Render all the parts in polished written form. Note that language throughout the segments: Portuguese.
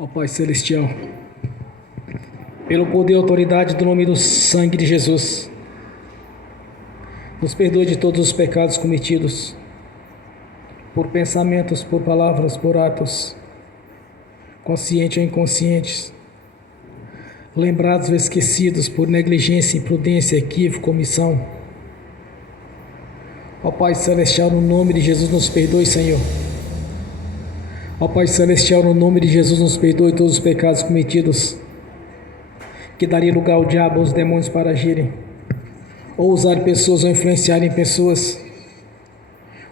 Ó Pai Celestial, pelo poder e autoridade do nome do sangue de Jesus, nos perdoe de todos os pecados cometidos, por pensamentos, por palavras, por atos, conscientes ou inconscientes, lembrados ou esquecidos por negligência, imprudência, equívoco, omissão. Ó Pai Celestial, no nome de Jesus, nos perdoe, Senhor. Ó Pai Celestial, no nome de Jesus, nos perdoe todos os pecados cometidos, que daria lugar ao diabo, aos demônios para agirem, ou usar pessoas, ou influenciarem pessoas,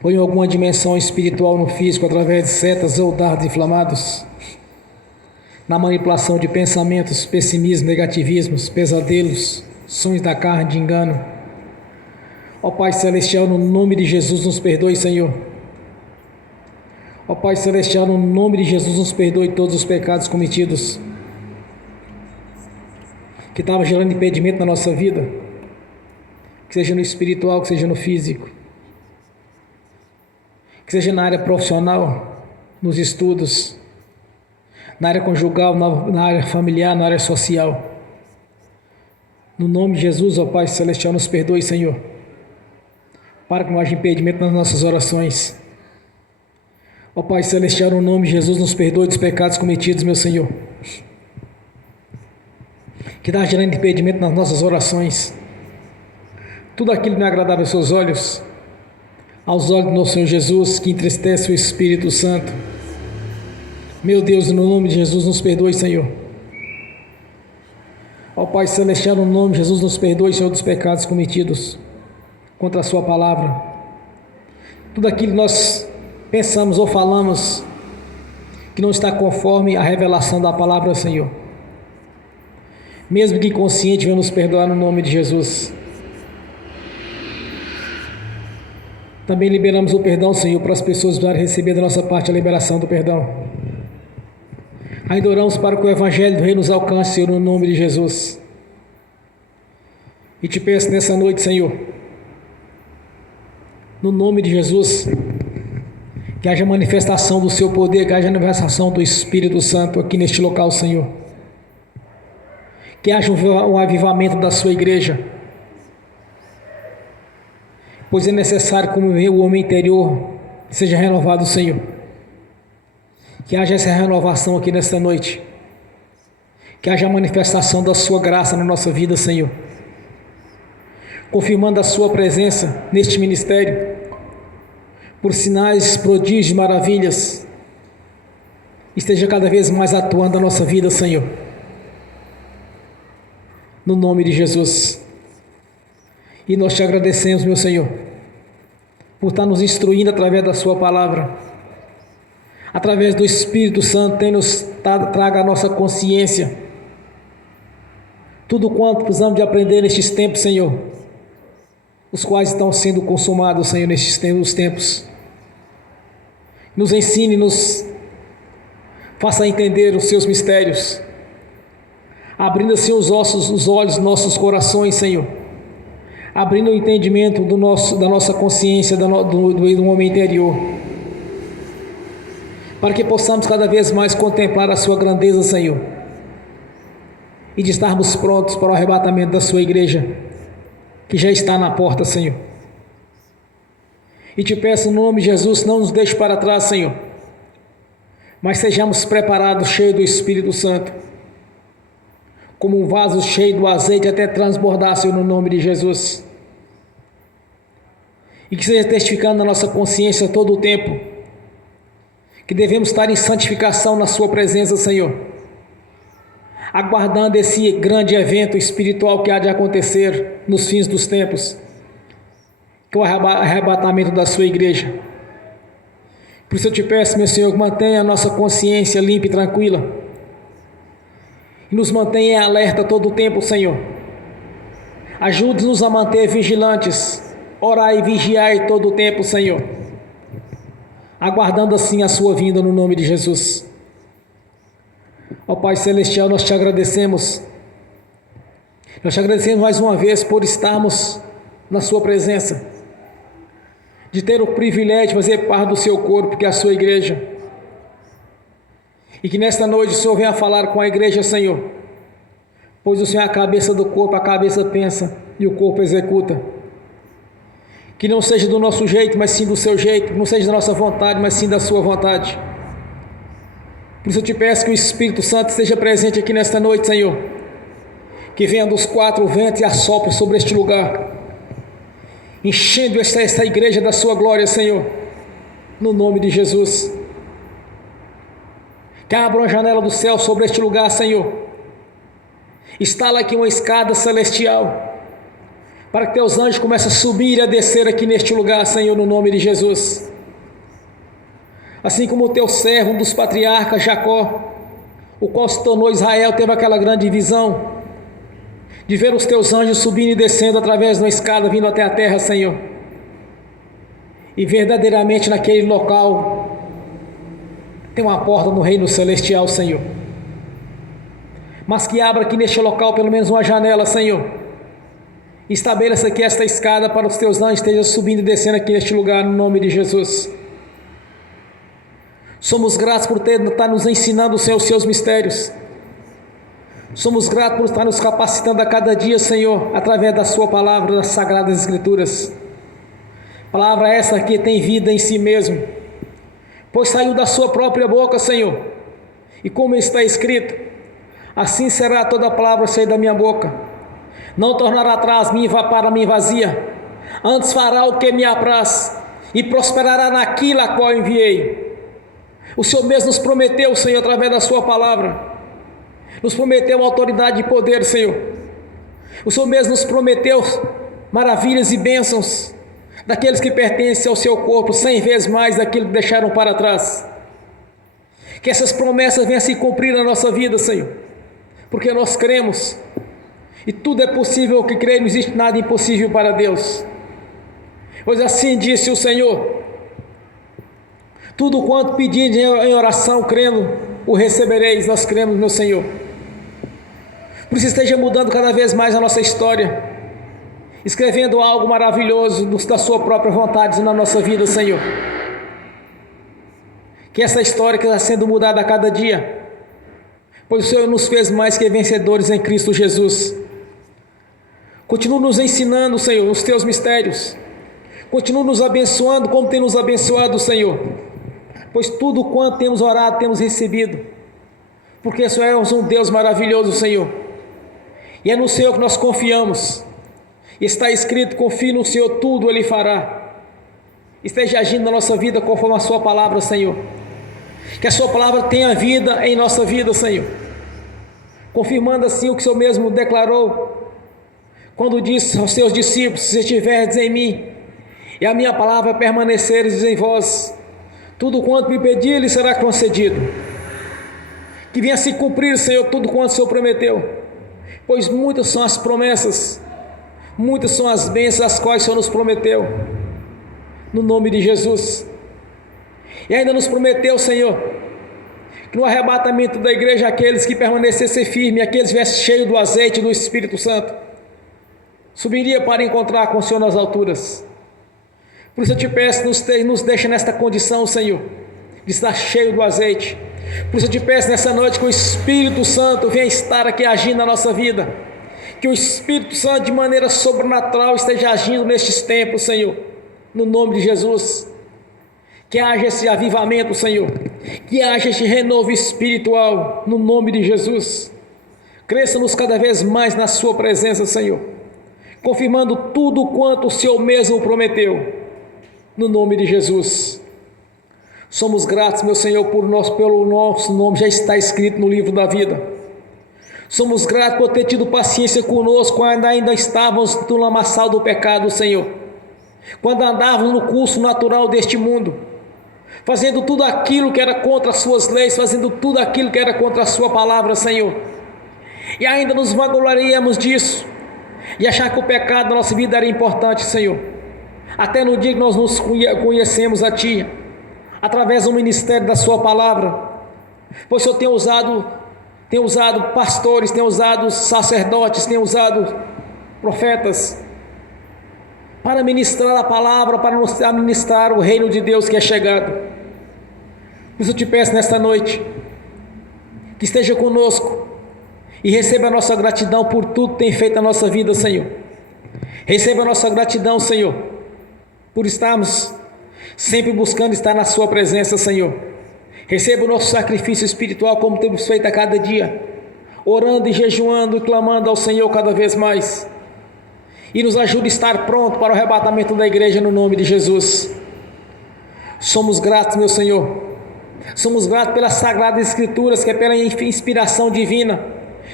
ou em alguma dimensão espiritual no físico, através de setas ou dardos inflamados, na manipulação de pensamentos, pessimismo, negativismos, pesadelos, sonhos da carne, de engano. Ó Pai Celestial, no nome de Jesus, nos perdoe, Senhor. Ó Pai Celestial, no nome de Jesus, nos perdoe todos os pecados cometidos, que estavam gerando impedimento na nossa vida, que seja no espiritual, que seja no físico, que seja na área profissional, nos estudos, na área conjugal, na área familiar, na área social. No nome de Jesus, ó Pai Celestial, nos perdoe, Senhor, para que não haja impedimento nas nossas orações. Ó Pai Celestial, no nome de Jesus, nos perdoe dos pecados cometidos, meu Senhor, que está gerando impedimento nas nossas orações. Tudo aquilo que não é agradável aos seus olhos, aos olhos do nosso Senhor Jesus, que entristece o Espírito Santo. Meu Deus, no nome de Jesus, nos perdoe, Senhor. Ó Pai Celestial, no nome de Jesus, nos perdoe, Senhor, dos pecados cometidos contra a sua palavra. Tudo aquilo que nós pensamos ou falamos que não está conforme a revelação da palavra, Senhor, mesmo que inconsciente, venha nos perdoar no nome de Jesus. Também liberamos o perdão, Senhor, para as pessoas para receber da nossa parte a liberação do perdão. Ainda oramos para que o Evangelho do Rei nos alcance, Senhor, no nome de Jesus. E te peço nessa noite, Senhor, no nome de Jesus, que haja manifestação do seu poder, que haja manifestação do Espírito Santo aqui neste local, Senhor. Que haja um avivamento da sua igreja, pois é necessário que o homem interior seja renovado, Senhor. Que haja essa renovação aqui nesta noite, que haja a manifestação da sua graça na nossa vida, Senhor, confirmando a sua presença neste ministério, por sinais, prodígios, maravilhas, esteja cada vez mais atuando na nossa vida, Senhor, no nome de Jesus. E nós te agradecemos, meu Senhor, por estar nos instruindo através da sua palavra, através do Espírito Santo, traga a nossa consciência tudo quanto precisamos de aprender nestes tempos, Senhor, os quais estão sendo consumados, Senhor, nestes tempos. Nos ensine, nos faça entender os seus mistérios, abrindo assim os olhos dos nossos corações, Senhor, abrindo o entendimento da nossa consciência, do homem interior, para que possamos cada vez mais contemplar a sua grandeza, Senhor, e de estarmos prontos para o arrebatamento da sua igreja, que já está na porta, Senhor. E te peço no nome de Jesus, não nos deixe para trás, Senhor, mas sejamos preparados, cheios do Espírito Santo, como um vaso cheio do azeite até transbordar, Senhor, no nome de Jesus. E que seja testificando na nossa consciência todo o tempo que devemos estar em santificação na sua presença, Senhor, aguardando esse grande evento espiritual que há de acontecer nos fins dos tempos, que é o arrebatamento da sua igreja. Por isso eu te peço, meu Senhor, que mantenha a nossa consciência limpa e tranquila, e nos mantenha em alerta todo o tempo, Senhor. Ajude-nos a manter vigilantes, orar e vigiar todo o tempo, Senhor, aguardando assim a sua vinda no nome de Jesus. Ó Pai Celestial, nós te agradecemos mais uma vez por estarmos na sua presença, de ter o privilégio de fazer parte do seu corpo, que é a sua igreja, E que nesta noite o Senhor venha falar com a igreja, Senhor, pois o Senhor é a cabeça do corpo, a cabeça pensa e o corpo executa. Que não seja do nosso jeito, mas sim do seu jeito, não seja da nossa vontade, mas sim da sua vontade. Por isso eu te peço que o Espírito Santo esteja presente aqui nesta noite, Senhor, que venha dos quatro ventos e assopre sobre este lugar, enchendo esta igreja da sua glória, Senhor, no nome de Jesus. Que abra uma janela do céu sobre este lugar, Senhor. Instala aqui uma escada celestial, para que teus anjos comecem a subir e a descer aqui neste lugar, Senhor, no nome de Jesus. Assim como o teu servo, um dos patriarcas, Jacó, o qual se tornou Israel, teve aquela grande visão de ver os teus anjos subindo e descendo através de uma escada, vindo até a terra, Senhor. E verdadeiramente naquele local tem uma porta no reino celestial, Senhor. Mas que abra aqui neste local pelo menos uma janela, Senhor. Estabeleça aqui esta escada para os teus anjos estejam subindo e descendo aqui neste lugar, no nome de Jesus. Somos gratos por estar nos ensinando, Senhor, os seus mistérios. Somos gratos por estar nos capacitando a cada dia, Senhor, através da sua palavra, das sagradas escrituras. Palavra essa que tem vida em si mesmo, pois saiu da sua própria boca, Senhor. E como está escrito, assim será toda palavra sair da minha boca. Não tornará atrás para mim vazia, antes fará o que me apraz, e prosperará naquilo a qual enviei. O Senhor mesmo nos prometeu, Senhor, através da sua palavra, nos prometeu autoridade e poder, Senhor. O Senhor mesmo nos prometeu maravilhas e bênçãos daqueles que pertencem ao seu corpo, 100 vezes mais daquilo que deixaram para trás. Que essas promessas venham a se cumprir na nossa vida, Senhor, porque nós cremos, e tudo é possível que crê, não existe nada impossível para Deus. Pois assim disse o Senhor: tudo quanto pedir em oração, crendo, o recebereis. Nós cremos, meu Senhor. Por isso esteja mudando cada vez mais a nossa história, escrevendo algo maravilhoso da sua própria vontade na nossa vida, Senhor. Que essa história que está sendo mudada a cada dia, pois o Senhor nos fez mais que vencedores em Cristo Jesus. Continua nos ensinando, Senhor, os teus mistérios. Continua nos abençoando como tem nos abençoado, Senhor, pois tudo quanto temos orado, temos recebido, porque o Senhor é um Deus maravilhoso, Senhor, e é no Senhor que nós confiamos. Está escrito: confie no Senhor, tudo Ele fará. Esteja agindo na nossa vida conforme a sua palavra, Senhor. Que a sua palavra tenha vida em nossa vida, Senhor, confirmando assim o que o Senhor mesmo declarou, quando disse aos seus discípulos: se estiverdes em mim, e a minha palavra permaneceres em vós, tudo quanto me pedir, lhe será concedido. Que venha se cumprir, Senhor, tudo quanto o Senhor prometeu, pois muitas são as promessas, muitas são as bênçãos as quais o Senhor nos prometeu, no nome de Jesus. E ainda nos prometeu, Senhor, que no arrebatamento da igreja, aqueles que permanecessem firmes, aqueles que estivessem cheios do azeite do Espírito Santo, subiria para encontrar com o Senhor nas alturas. Por isso eu te peço, nos deixa nesta condição, Senhor, de estar cheio do azeite. Por isso eu te peço nessa noite que o Espírito Santo venha estar aqui agindo na nossa vida, que o Espírito Santo de maneira sobrenatural esteja agindo nestes tempos, Senhor, no nome de Jesus. Que haja esse avivamento, Senhor, que haja este renovo espiritual, no nome de Jesus. Cresça-nos cada vez mais na sua presença, Senhor, confirmando tudo quanto o Senhor mesmo prometeu, no nome de Jesus. Somos gratos, meu Senhor, pelo nosso nome já está escrito no livro da vida. Somos gratos por ter tido paciência conosco quando ainda estávamos no lamaçal do pecado, Senhor, quando andávamos no curso natural deste mundo, fazendo tudo aquilo que era contra as suas leis, fazendo tudo aquilo que era contra a sua palavra, Senhor, e ainda nos vangloriaríamos disso, e achar que o pecado da nossa vida era importante, Senhor, até no dia que nós nos conhecemos a Ti, através do ministério da sua palavra, pois o Senhor tem usado pastores, tem usado sacerdotes, tem usado profetas, para ministrar a palavra, para nos administrar o reino de Deus que é chegado. Por isso eu te peço nesta noite, que esteja conosco e receba a nossa gratidão por tudo que tem feito na nossa vida, Senhor. Receba a nossa gratidão, Senhor, por estarmos sempre buscando estar na sua presença, Senhor. Receba o nosso sacrifício espiritual como temos feito a cada dia, orando e jejuando e clamando ao Senhor cada vez mais. E nos ajude a estar pronto para o arrebatamento da igreja no nome de Jesus. Somos gratos, meu Senhor. Somos gratos pelas Sagradas Escrituras, que é pela inspiração divina.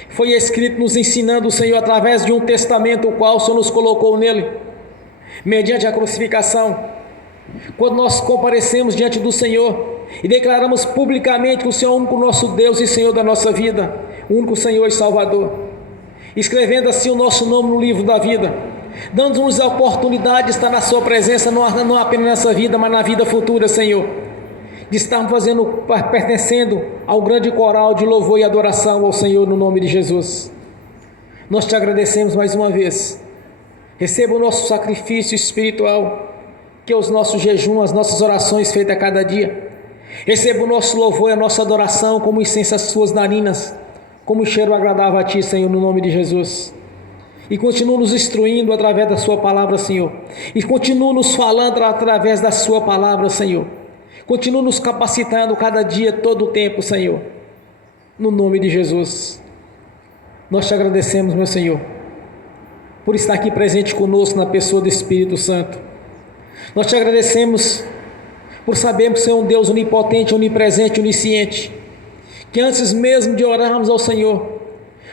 Foi escrito nos ensinando o Senhor através de um testamento, o qual o Senhor nos colocou nele, mediante a crucificação. Quando nós comparecemos diante do Senhor e declaramos publicamente que o Senhor é o único nosso Deus e Senhor da nossa vida, o único Senhor e Salvador, escrevendo assim o nosso nome no livro da vida, dando-nos a oportunidade de estar na sua presença, não apenas nessa vida, mas na vida futura, Senhor, de estarmos pertencendo ao grande coral de louvor e adoração ao Senhor no nome de Jesus. Nós te agradecemos mais uma vez. Receba o nosso sacrifício espiritual, que é os nossos jejuns, as nossas orações feitas a cada dia. Receba o nosso louvor e a nossa adoração como incenso às suas narinas, como cheiro agradável a ti, Senhor, no nome de Jesus. E continua nos instruindo através da sua palavra, Senhor. E continua nos falando através da sua palavra, Senhor. Continua nos capacitando cada dia, todo o tempo, Senhor, no nome de Jesus. Nós te agradecemos, meu Senhor, por estar aqui presente conosco na pessoa do Espírito Santo. Nós te agradecemos por sabermos que você é um Deus onipotente, onipresente, onisciente, que antes mesmo de orarmos ao Senhor,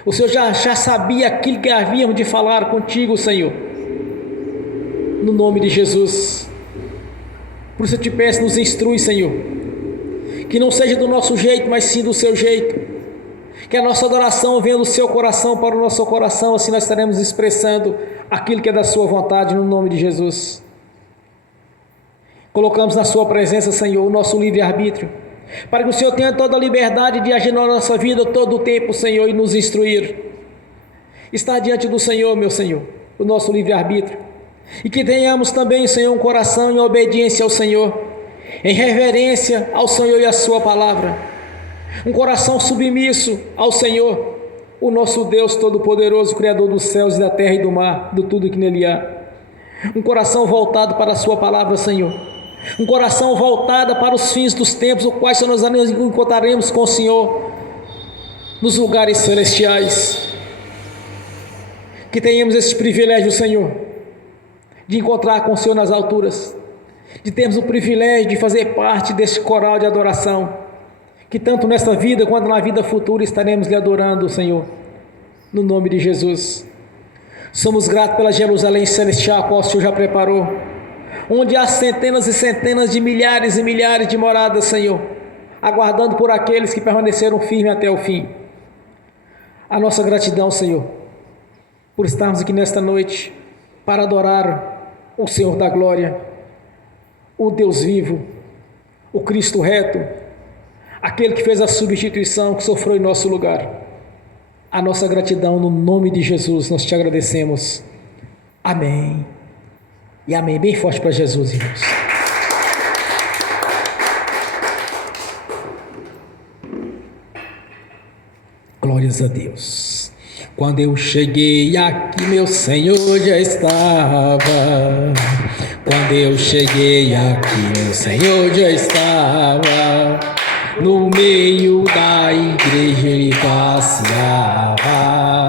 o Senhor já sabia aquilo que havíamos de falar contigo, Senhor, no nome de Jesus. Por isso eu te peço, nos instrui, Senhor, que não seja do nosso jeito, mas sim do seu jeito, que a nossa adoração venha do seu coração para o nosso coração, assim nós estaremos expressando aquilo que é da sua vontade, no nome de Jesus. Colocamos na sua presença, Senhor, o nosso livre-arbítrio, para que o Senhor tenha toda a liberdade de agir na nossa vida todo o tempo, Senhor, e nos instruir. Estar diante do Senhor, meu Senhor, o nosso livre-arbítrio, e que tenhamos também, Senhor, um coração em obediência ao Senhor, em reverência ao Senhor e à sua palavra, um coração submisso ao Senhor, o nosso Deus Todo-Poderoso, Criador dos céus e da terra e do mar, de tudo que nele há. Um coração voltado para a sua palavra, Senhor, um coração voltado para os fins dos tempos, os quais nós encontraremos com o Senhor nos lugares celestiais. Que tenhamos esse privilégio, Senhor, de encontrar com o Senhor nas alturas, de termos o privilégio de fazer parte desse coral de adoração, que tanto nesta vida quanto na vida futura estaremos lhe adorando, Senhor, no nome de Jesus. Somos gratos pela Jerusalém celestial, a qual o Senhor já preparou, onde há centenas e centenas de milhares e milhares de moradas, Senhor, aguardando por aqueles que permaneceram firmes até o fim. A nossa gratidão, Senhor, por estarmos aqui nesta noite para adorar o Senhor da glória, o Deus vivo, o Cristo reto, aquele que fez a substituição, que sofreu em nosso lugar. A nossa gratidão no nome de Jesus, nós te agradecemos. Amém. E amém. Bem forte para Jesus, irmãos. Glórias a Deus. Quando eu cheguei aqui, meu Senhor já estava. Quando eu cheguei aqui, meu Senhor já estava. No meio da igreja ele passeava.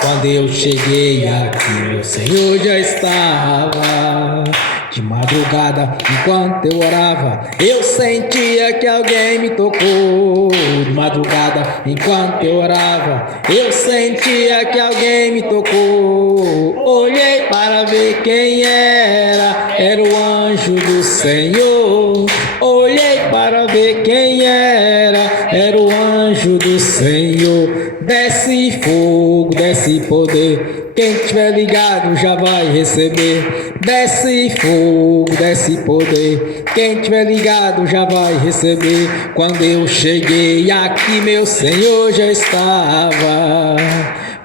Quando eu cheguei aqui, meu Senhor já estava. De madrugada, enquanto eu orava, eu sentia que alguém me tocou. De madrugada, enquanto eu orava, eu sentia que alguém me tocou. Olhei para ver quem era o anjo do Senhor. Olhei para ver quem era o anjo do Senhor. Desce fogo, desce poder, quem tiver ligado já vai receber. Desce fogo, desce poder, quem tiver ligado já vai receber. Quando eu cheguei aqui, meu Senhor já estava.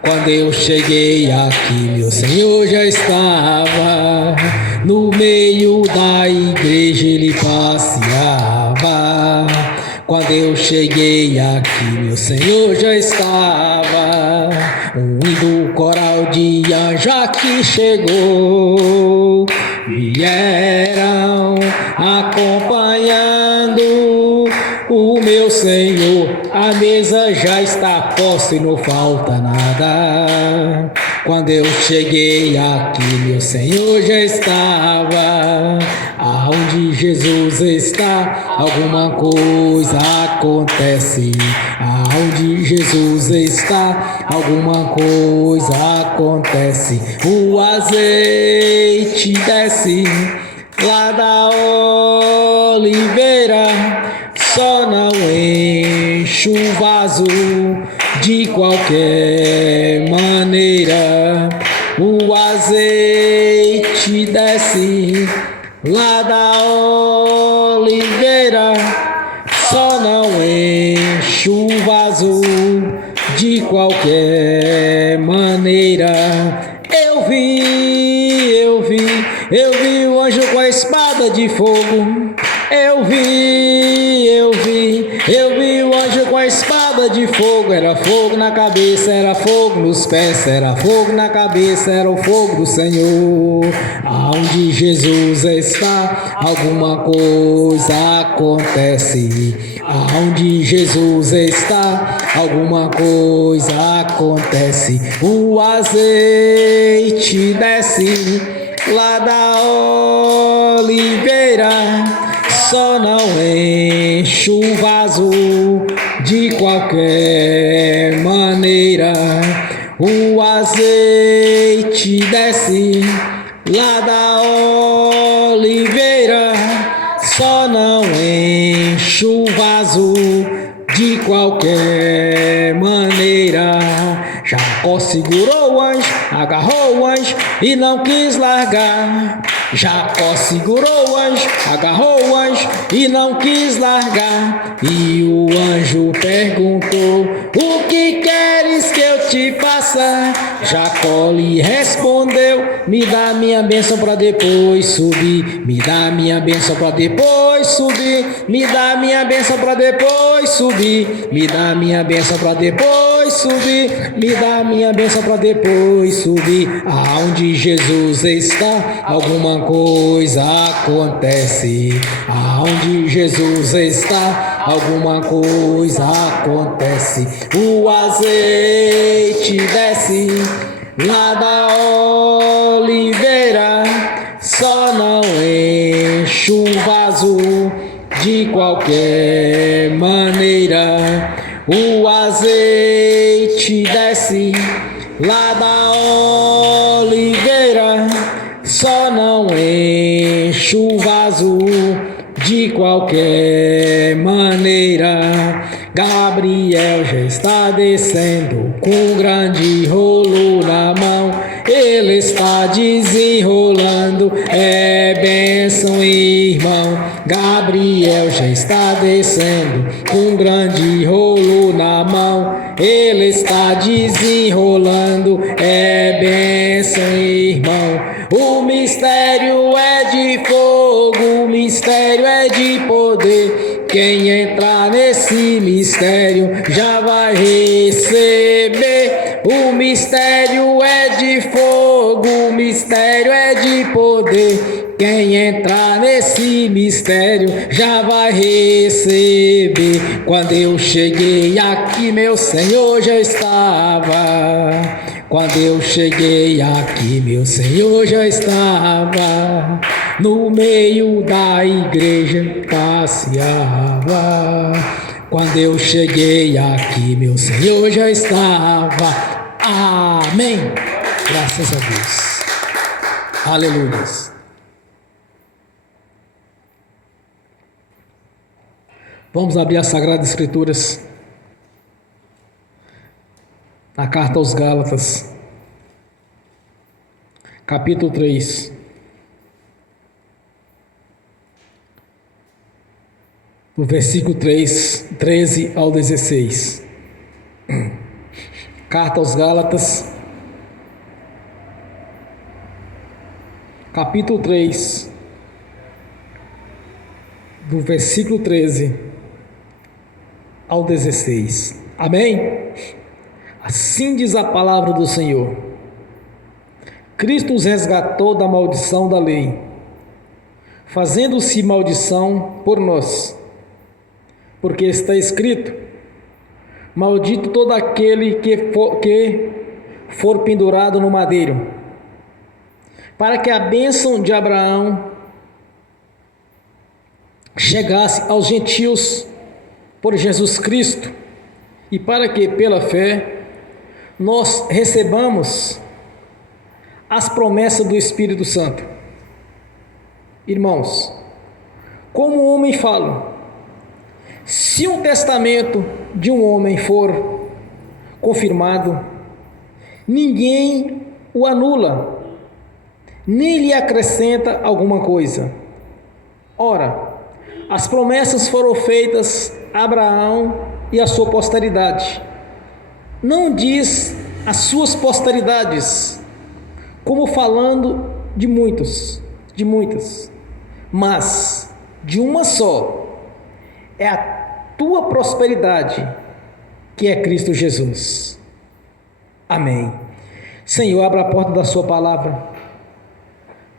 Quando eu cheguei aqui, meu Senhor já estava. No meio da igreja ele passeava. Quando eu cheguei aqui, meu Senhor já estava. Um lindo coral de anjo aqui chegou. Vieram acompanhando o meu Senhor. A mesa já está posta e não falta nada. Quando eu cheguei aqui, meu Senhor já estava. Aonde Jesus está, alguma coisa acontece. Aonde Jesus está, alguma coisa acontece. O azeite desce lá da oliveira, só não enche o vaso de qualquer maneira. O azeite desce lá da oliveira, só não enche o vaso de qualquer maneira. Eu vi o anjo com a espada de fogo. Eu vi o anjo com a espada de fogo. Era fogo na cabeça, era fogo nos pés, era fogo na cabeça, era o fogo do Senhor. Aonde Jesus está, alguma coisa acontece. Aonde Jesus está, alguma coisa acontece. O azeite desce lá da oliveira, só não enche o vaso de qualquer maneira. O azeite desce lá da oliveira, só não enche o vaso de qualquer maneira. Jacó segurou o anjo, agarrou o anjo e não quis largar. Jacó segurou o anjo, agarrou o anjo e não quis largar. E o anjo perguntou: o que queres que eu te faça? Jacó lhe respondeu: me dá minha bênção para depois subir. Me dá minha bênção para depois subir. Me dá minha bênção para depois subir. Me dá minha bênção para depois subir. Me dá minha bênção para depois subir. Aonde Jesus está, alguma coisa acontece. Aonde Jesus está, alguma coisa acontece. O azeite desce lá da oliveira, só não enche o vaso de qualquer maneira. O azeite desce lá da oliveira, só não enche o vaso de qualquer maneira. Gabriel já está descendo com um grande rolo na mão. Ele está desenrolando, é bênção, irmão. Gabriel já está descendo com um grande rolo na mão. Ele está desenrolando, é bênção, irmão. O mistério é de fogo, o mistério é de poder. Quem entrar nesse mistério já vai receber. O mistério é de fogo, o mistério é de poder. Quem entrar nesse mistério já vai receber. Quando eu cheguei aqui, meu Senhor já estava. Quando eu cheguei aqui, meu Senhor já estava. No meio da igreja passeava. Quando eu cheguei aqui, meu Senhor já estava. Amém. Graças a Deus. Aleluia. Vamos abrir as Sagradas Escrituras. Na carta aos Gálatas, capítulo 3, do versículo 13 ao 16. Carta aos Gálatas, capítulo 3, do versículo 13 ao 16. Amém? Assim diz a palavra do Senhor. Cristo os resgatou da maldição da lei, fazendo-se maldição por nós, porque está escrito: maldito todo aquele que for pendurado no madeiro, para que a bênção de Abraão chegasse aos gentios por Jesus Cristo, e para que pela fé nós recebamos as promessas do Espírito Santo. Irmãos, como o homem fala, se um testamento de um homem for confirmado, ninguém o anula, nem lhe acrescenta alguma coisa. Ora, as promessas foram feitas a Abraão e a sua posteridade. Não diz as suas posteridades, como falando de muitas, mas de uma só, é a tua prosperidade, que é Cristo Jesus. Amém. Senhor, abra a porta da sua palavra,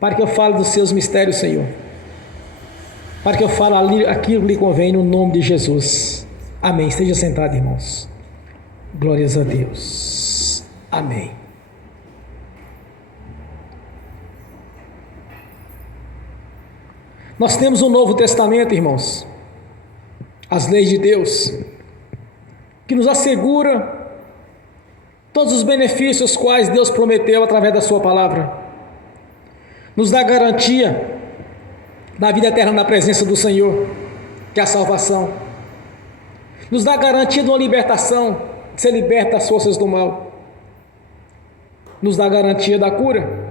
para que eu fale dos seus mistérios, Senhor, para que eu fale aquilo que lhe convém, no nome de Jesus. Amém. Esteja sentado, irmãos. Glórias a Deus. Amém. Nós temos um Novo Testamento, irmãos, as leis de Deus, que nos assegura todos os benefícios quais Deus prometeu através da sua palavra, nos dá garantia da vida eterna na presença do Senhor, que é a salvação, nos dá garantia de uma libertação, de ser liberta das forças do mal, nos dá garantia da cura,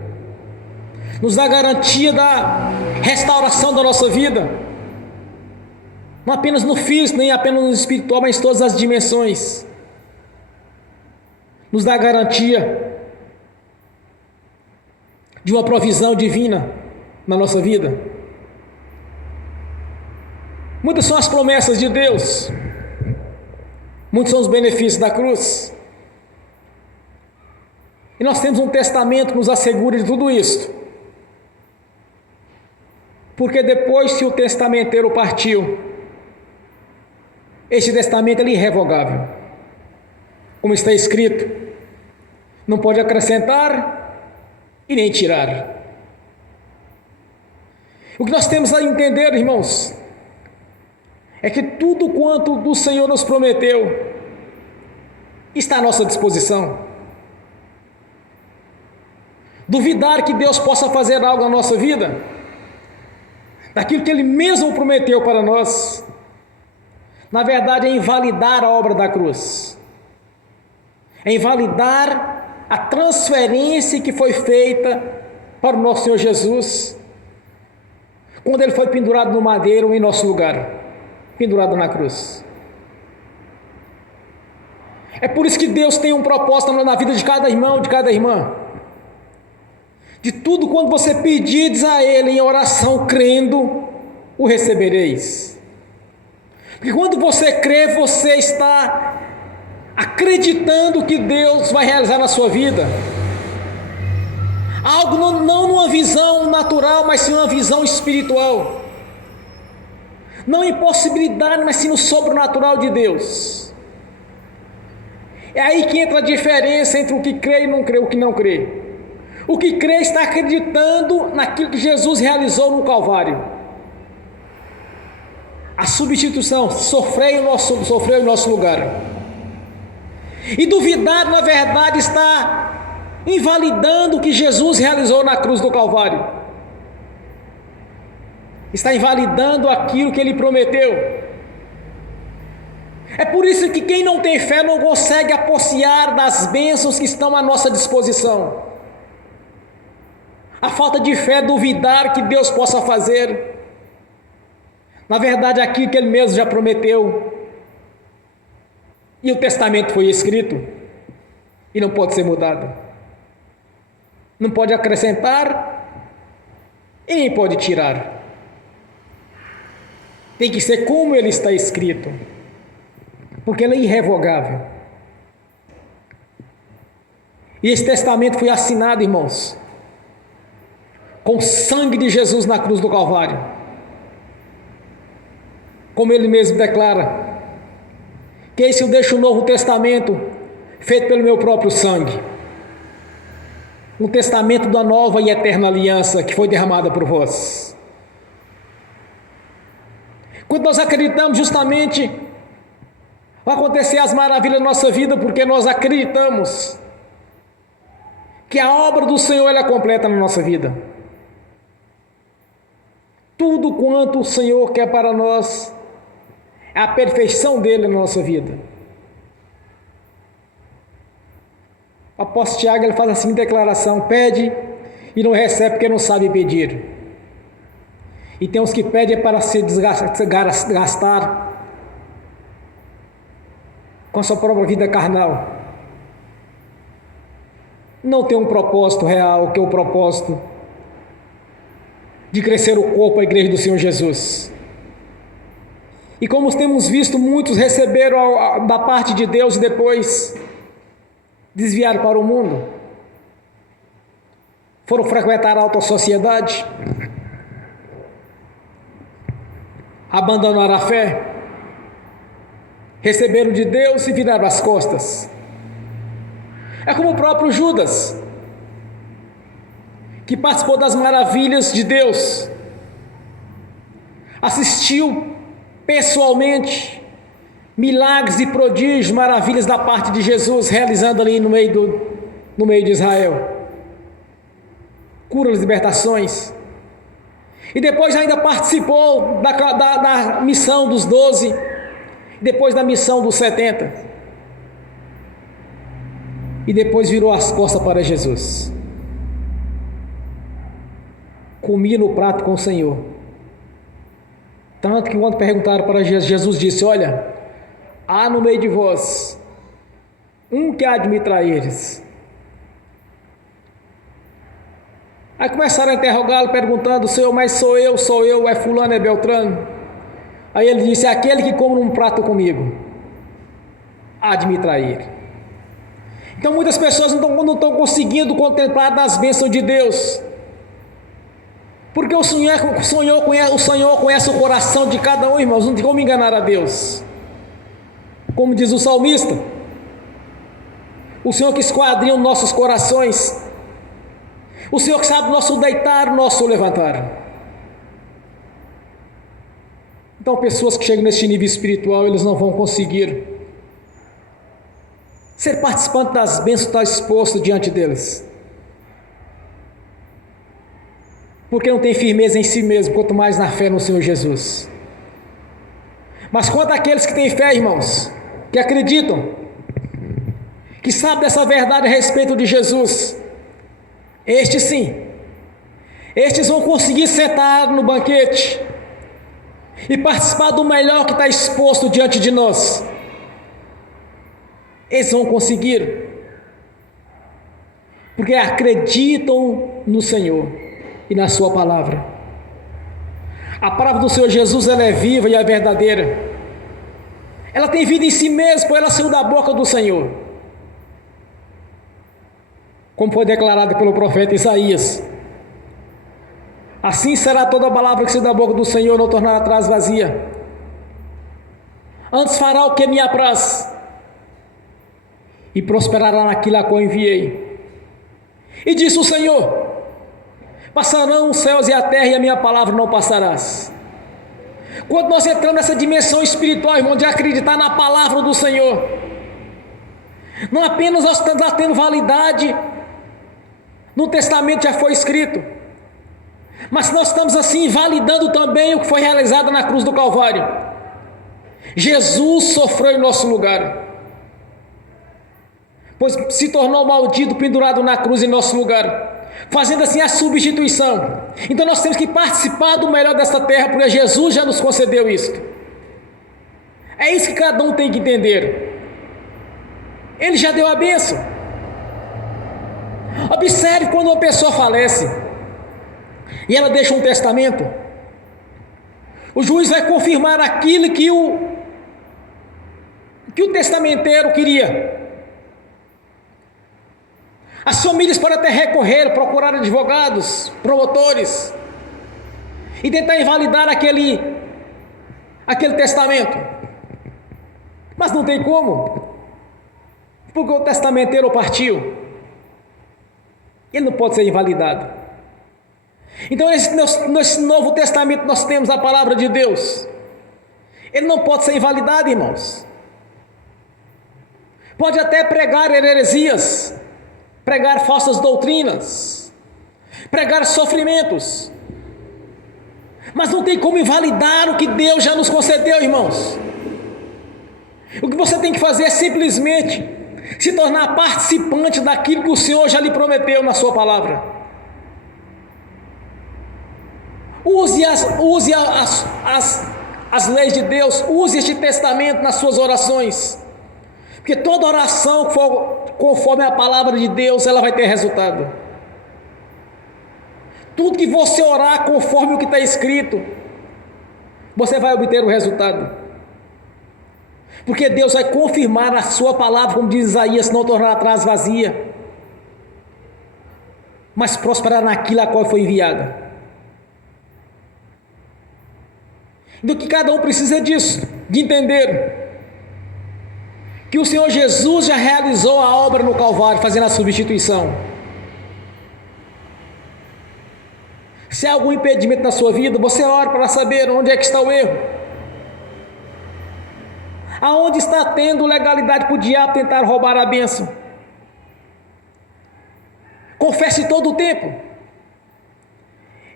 nos dá garantia da restauração da nossa vida, não apenas no físico, nem apenas no espiritual, mas em todas as dimensões. Nos dá garantia de uma provisão divina na nossa vida. Muitas são as promessas de Deus, muitos são os benefícios da cruz, e nós temos um testamento que nos assegura de tudo isso, porque depois que o testamenteiro partiu, este testamento é irrevogável, como está escrito, não pode acrescentar e nem tirar. O que nós temos a entender, irmãos, é que tudo quanto o Senhor nos prometeu está à nossa disposição. Duvidar que Deus possa fazer algo na nossa vida, daquilo que Ele mesmo prometeu para nós, na verdade é invalidar a obra da cruz, é invalidar a transferência que foi feita para o nosso Senhor Jesus, quando Ele foi pendurado no madeiro em nosso lugar, pendurado na cruz. É por isso que Deus tem um propósito na vida de cada irmão, de cada irmã. De tudo quando você pedirdes a Ele em oração, crendo, o recebereis. Porque quando você crê, você está acreditando que Deus vai realizar na sua vida algo não numa visão natural, mas sim numa visão espiritual, não impossibilidade, mas sim no sobrenatural de Deus. É aí que entra a diferença entre o que crê e não crê, o que não crê. O que crê está acreditando naquilo que Jesus realizou no Calvário, a substituição, sofreu em nosso lugar. E duvidar, na verdade, está invalidando o que Jesus realizou na cruz do Calvário, está invalidando aquilo que Ele prometeu. É por isso que quem não tem fé não consegue apossar das bênçãos que estão à nossa disposição. A falta de fé é duvidar que Deus possa fazer, na verdade, aquilo que Ele mesmo já prometeu, e o testamento foi escrito, e não pode ser mudado, não pode acrescentar, e nem pode tirar, tem que ser como ele está escrito. porque ele é irrevogável. E esse testamento foi assinado, irmãos, com o sangue de Jesus na cruz do Calvário. Como ele mesmo declara, que esse eu deixo o novo testamento, feito pelo meu próprio sangue. Um testamento da nova e eterna aliança que foi derramada por vós. Quando nós acreditamos, justamente vai acontecer as maravilhas na nossa vida, porque nós acreditamos que a obra do Senhor ela é completa na nossa vida. Tudo quanto o Senhor quer para nós é a perfeição dele na nossa vida. O apóstolo Tiago ele faz a seguinte declaração: pede e não recebe porque não sabe pedir. E tem uns que pedem para se desgastar com a sua própria vida carnal. Não tem um propósito real, que é o propósito de crescer o corpo, a igreja do Senhor Jesus. E como temos visto, muitos receberam da parte de Deus e depois desviaram para o mundo. Foram frequentar a alta sociedade, abandonaram a fé, receberam de Deus e viraram as costas. É como o próprio Judas, que participou das maravilhas de Deus, assistiu pessoalmente milagres e prodígios, maravilhas da parte de Jesus, realizando ali no meio de Israel, curas, libertações, e depois ainda participou da missão dos 12, depois da missão dos 70, e depois virou as costas para Jesus. Comia no prato com o Senhor, tanto que quando perguntaram para Jesus, Jesus disse: olha, há no meio de vós um que há de me traíres. Aí começaram a interrogá-lo, perguntando: Senhor, mas sou eu, é fulano, é Beltrano? Aí ele disse: é aquele que come num prato comigo, há de me trair. Então muitas pessoas não estão conseguindo contemplar das bênçãos de Deus, porque o Senhor conhece o coração de cada um, irmãos. Não tem como enganar a Deus. Como diz o salmista, o Senhor que esquadrinha os nossos corações, o Senhor que sabe o nosso deitar, o nosso levantar. Então pessoas que chegam nesse nível espiritual, eles não vão conseguir ser participante das bênçãos que está exposto diante deles, porque não tem firmeza em si mesmo, quanto mais na fé no Senhor Jesus. Mas quanto àqueles que têm fé, irmãos, que acreditam, que sabem dessa verdade a respeito de Jesus, estes sim, estes vão conseguir sentar no banquete e participar do melhor que está exposto diante de nós. Eles vão conseguir, porque acreditam no Senhor e na sua palavra. A palavra do Senhor Jesus, ela é viva e é verdadeira. Ela tem vida em si mesma, pois ela saiu da boca do Senhor, como foi declarado pelo profeta Isaías: assim será toda a palavra que saiu da boca do Senhor, não tornará atrás vazia, antes fará o que me apraz e prosperará naquilo a qual enviei. E disse o Senhor: passarão os céus e a terra, e a minha palavra não passarás. Quando nós entramos nessa dimensão espiritual, irmão, de acreditar na palavra do Senhor, não apenas nós estamos tendo validade no testamento já foi escrito, mas nós estamos assim validando também o que foi realizado na cruz do Calvário. Jesus sofreu em nosso lugar, pois se tornou maldito, pendurado na cruz em nosso lugar, fazendo assim a substituição. Então nós temos que participar do melhor desta terra, porque Jesus já nos concedeu isso. É isso que cada um tem que entender. Ele já deu a bênção. Observe quando uma pessoa falece e ela deixa um testamento, o juiz vai confirmar aquilo que o O que o testamenteiro queria? As famílias podem até recorrer, procurar advogados, promotores, e tentar invalidar aquele testamento. Mas não tem como, porque o testamenteiro partiu. Ele não pode ser invalidado. Então, nesse Novo Testamento nós temos a palavra de Deus. Ele não pode ser invalidado, irmãos. Pode até pregar heresias, pregar falsas doutrinas, pregar sofrimentos, mas não tem como invalidar o que Deus já nos concedeu, irmãos. O que você tem que fazer é simplesmente se tornar participante daquilo que o Senhor já lhe prometeu na sua palavra. Use as leis de Deus, use este testamento nas suas orações, porque toda oração que for conforme a palavra de Deus, ela vai ter resultado. Tudo que você orar conforme o que está escrito, você vai obter o resultado, porque Deus vai confirmar a sua palavra, como diz Isaías: não tornará atrás vazia, mas prosperará naquilo a qual foi enviada. Então que cada um precisa disso, de entender que o Senhor Jesus já realizou a obra no Calvário, fazendo a substituição. Se há algum impedimento na sua vida, você ora para saber onde é que está o erro. Aonde está tendo legalidade para o diabo tentar roubar a bênção? Confesse todo o tempo.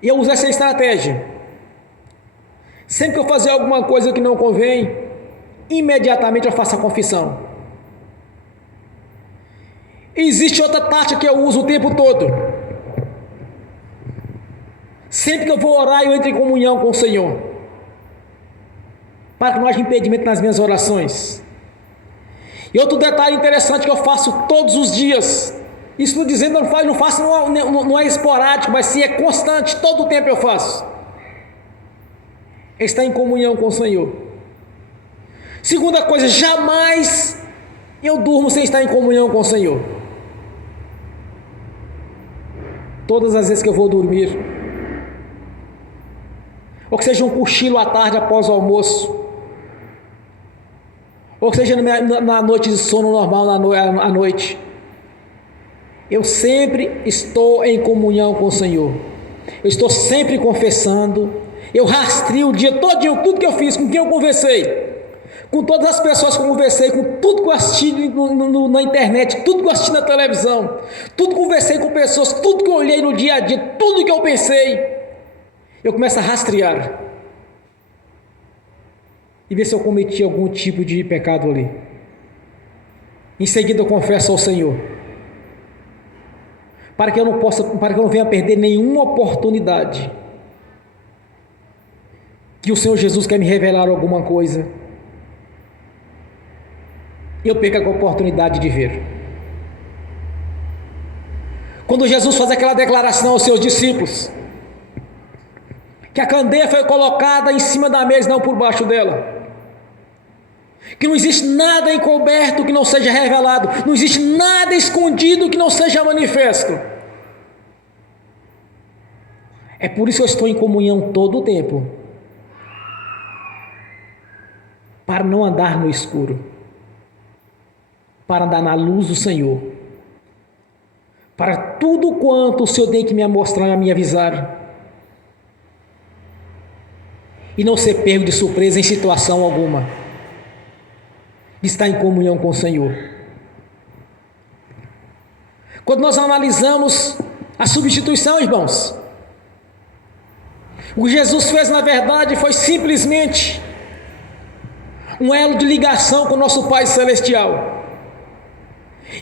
E eu uso essa estratégia. Sempre que eu fazer alguma coisa que não convém, imediatamente eu faço a confissão. Existe outra tática que eu uso o tempo todo. Sempre que eu vou orar, eu entro em comunhão com o Senhor, para que não haja impedimento nas minhas orações. E outro detalhe interessante que eu faço todos os dias, isso não dizendo não faço, não é esporádico, mas sim é constante, todo o tempo eu faço, é estar em comunhão com o Senhor. Segunda coisa, jamais eu durmo sem estar em comunhão com o Senhor. Todas as vezes que eu vou dormir, ou que seja um cochilo à tarde após o almoço, ou que seja na noite de sono normal à noite, eu sempre estou em comunhão com o Senhor. Eu estou sempre confessando. Eu rastreio o dia todinho, tudo que eu fiz, com quem eu conversei, com todas as pessoas que eu conversei, com tudo que eu assisti na internet, tudo que eu assisti na televisão, tudo que eu conversei com pessoas, tudo que eu olhei no dia a dia, tudo que eu pensei, eu começo a rastrear e ver se eu cometi algum tipo de pecado ali. Em seguida eu confesso ao Senhor, para que eu não venha perder nenhuma oportunidade que o Senhor Jesus quer me revelar alguma coisa, e eu perco a oportunidade de ver. Quando Jesus faz aquela declaração aos seus discípulos, que a candeia foi colocada em cima da mesa, não por baixo dela, que não existe nada encoberto que não seja revelado, não existe nada escondido que não seja manifesto. É por isso que eu estou em comunhão todo o tempo, para não andar no escuro, para andar na luz do Senhor, para tudo quanto o Senhor tem que me mostrar e me avisar, e não ser pego de surpresa em situação alguma, de estar em comunhão com o Senhor. Quando nós analisamos a substituição, irmãos, o que Jesus fez na verdade foi simplesmente um elo de ligação com o nosso Pai Celestial,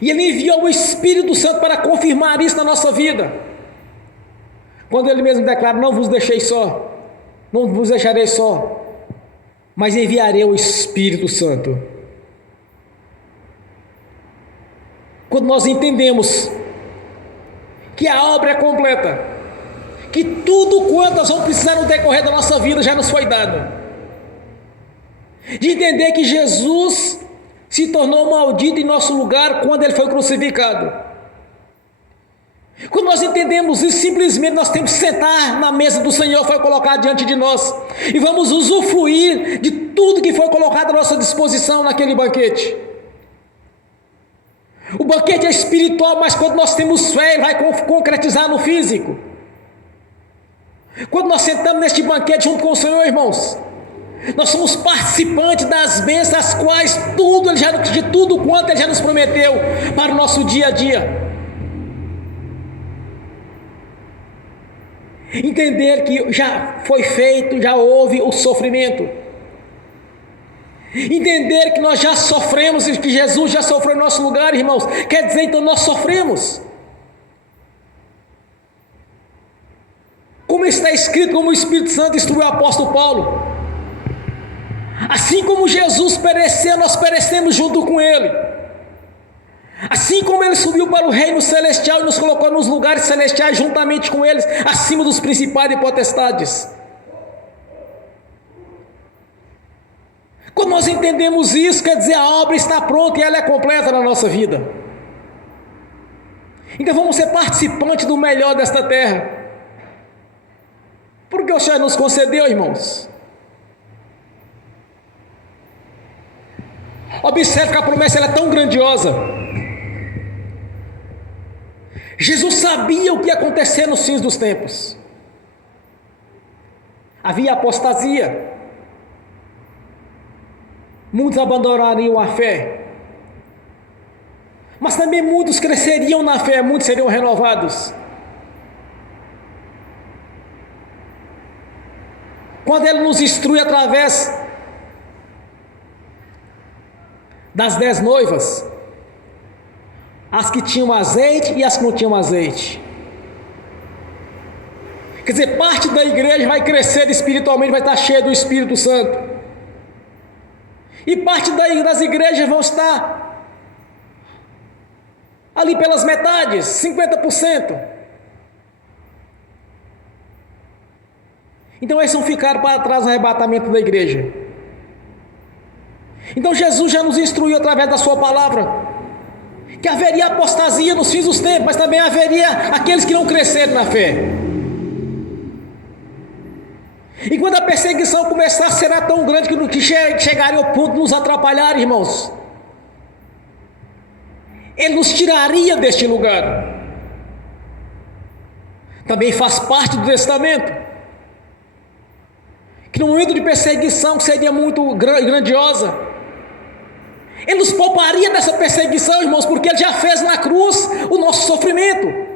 e Ele enviou o Espírito Santo para confirmar isso na nossa vida, quando Ele mesmo declara: não vos deixarei só, mas enviarei o Espírito Santo. Quando nós entendemos que a obra é completa, que tudo quanto nós vamos precisar no decorrer da nossa vida já nos foi dado, de entender que Jesus se tornou maldito em nosso lugar quando ele foi crucificado. Quando nós entendemos isso, simplesmente nós temos que sentar na mesa do Senhor, foi colocado diante de nós, e vamos usufruir de tudo que foi colocado à nossa disposição naquele banquete. O banquete é espiritual, mas quando nós temos fé, ele vai concretizar no físico. Quando nós sentamos neste banquete junto com o Senhor, irmãos, nós somos participantes das bênçãos, as quais de tudo quanto Ele já nos prometeu para o nosso dia a dia. Entender que já foi feito, já houve o sofrimento. Entender que nós já sofremos e que Jesus já sofreu em nosso lugar, irmãos, quer dizer, então nós sofremos. Como está escrito, como o Espírito Santo instruiu o apóstolo Paulo: assim como Jesus pereceu, nós perecemos junto com Ele. Assim como Ele subiu para o reino celestial e nos colocou nos lugares celestiais juntamente com eles, acima dos principados e potestades. Quando nós entendemos isso, quer dizer, a obra está pronta e ela é completa na nossa vida. Então vamos ser participantes do melhor desta terra. Porque o Senhor nos concedeu, irmãos. Observe que a promessa ela é tão grandiosa. Jesus sabia o que ia acontecer nos fins dos tempos. Havia apostasia. Muitos abandonariam a fé. Mas também muitos cresceriam na fé, muitos seriam renovados. Quando Ele nos instrui através das 10 noivas, as que tinham azeite e as que não tinham azeite. Quer dizer, parte da igreja vai crescer espiritualmente, vai estar cheia do Espírito Santo. E parte das igrejas vão estar ali pelas metades, 50%. Então eles vão ficar para trás no arrebatamento da igreja. Então Jesus já nos instruiu através da sua palavra que haveria apostasia nos fins dos tempos, mas também haveria aqueles que não cresceram na fé. E quando a perseguição começar, será tão grande que chegaria ao ponto de nos atrapalhar, irmãos. Ele nos tiraria deste lugar. Também faz parte do testamento que no momento de perseguição, que seria muito grandiosa, Ele nos pouparia dessa perseguição, irmãos, porque Ele já fez na cruz o nosso sofrimento.